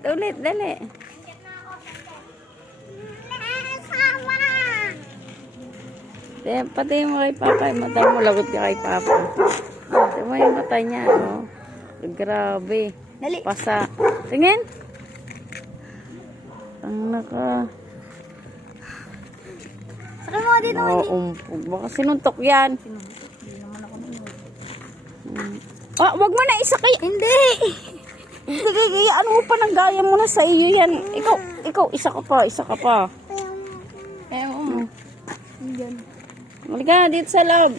Ulit, dali. Pati mo kay Papa. Yung mata mo, lagot ka kay Papa. Pati mo yung mata niya, oh. Grabe. Dali. Pasa. Tingin. Ang naka. Sakay mo dito. Umpog. Baka sinuntok yan. Hindi naman ako nunod. Wag mo na isakay. Hindi. Sige, ano mo pa nang gaya mo na sa iyo yan. Ikaw, isa ka pa. Ewan. Diyan. Halika dito sa loob.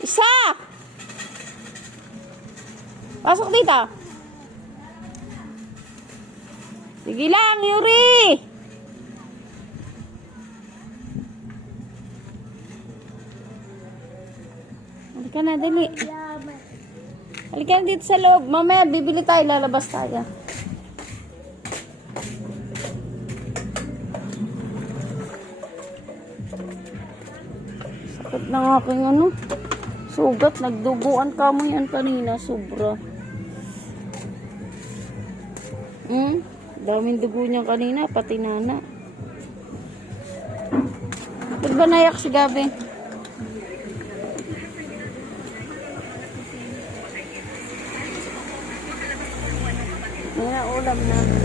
Isa! Pasok dito. Sige lang, Yuri! Halika na, dali. Halika na dito sa loob. Mamaya, bibili tayo, lalabas tayo. Sakit ng aking ano. Sugat, nagduguan ka mo yan kanina, sobra. Daming dugo niya kanina, pati nana. Ba't ba nayak si Gabi? Yan ang ulam namin.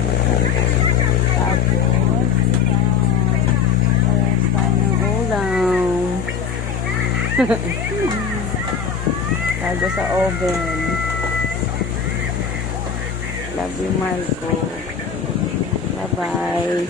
Tapos, tayo ng ulam. Tago sa oven. Love you, Marco. Bye-bye.